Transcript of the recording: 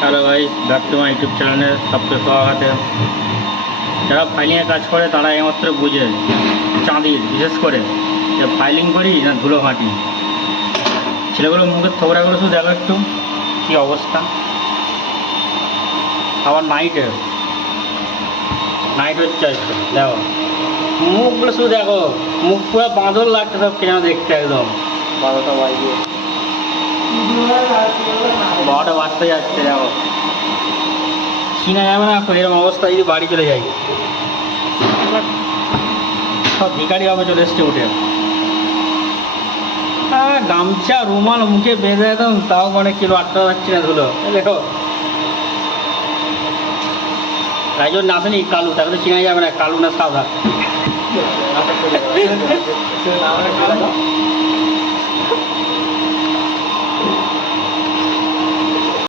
Hello ভাই, back YouTube চ্যানেলে সবকে স্বাগত। যারা ফাইলিংয়ে কাজ করে, তারা এইমাত্র বুঝে চাঁদির বিশেষ করে যে ফাইলিং করি না ধুলো ঘাঁটি ছেলেগুলো মুখের থোবড়াগুলো শুধু দেখো একটু, কী অবস্থা? আবার নাইটে নাইট হচ্ছে আজকে, দেখো। মুখগুলো শুধু দেখো, মুখ পুরো বাঁদর লাগছে সব, কেন দেখতে একদম? বারোটা বাজে। বারোটা বাজতে যাচ্ছে দেখো। চিনা যাবে না এখন এরকম অবস্থা যদি বাড়ি চলে যাই। সব ভিকারি হবে চলে এসছে উঠে। গামছা রুমাল মুখে বেঁধে একদম তাও মানে কিলো আটটা যাচ্ছে না ধুলো। দেখো। তাই জন্য আসেনি কালু তাহলে তো চিনা যাবে না কালু না সাদা।